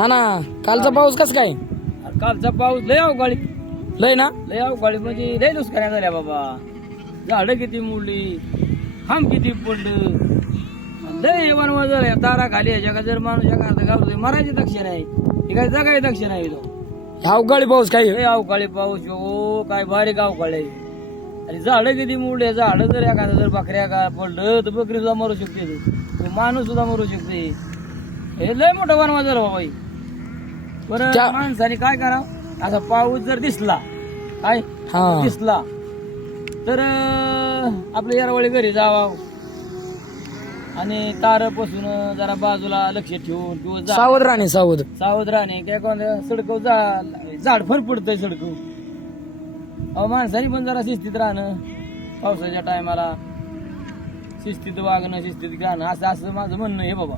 हा ना, कालचा पाऊस कस काय? कालचा पाऊस लय अवकाळी, लय ना. लय अवकाळी म्हणजे लय नुकसान्या झाल्या बाबा. झाडं किती मोडली, खांब किती पडलं, लय वनवा झाल्या. तारा खाली ह्याच्या का जर माणूस एका गावतो मरायची दक्ष नाही, हे काय जगायची दक्ष नाही. तो अवकाळी पाऊस काय? लय अवकाळी पाऊस हो, काय बारीक अवकाळी. आणि झाडं किती मोडले, झाडं जर एखादं जर बकऱ्या का पडलं तर बकरी सुद्धा मरू शकते, तो माणूस सुद्धा मरू शकते. हे लय मोठं वनवा झालं बाबा. बरं माणसाने काय करावं, असा पाऊस जर दिसला काय दिसला तर आपल्या यारवाळी घरी जावं आणि तारपासून जरा बाजूला लक्ष ठेवून किंवा सावध राहणे, सावध राहणे. काय कोणत्या सडक झाड भर पडतंय सडक. अहो माणसाने पण जरा शिस्तीत राहणं, पावसाच्या टायमाला शिस्तीत वागणं, शिस्तीत गाणं, असं असं माझं म्हणणं आहे बाबा.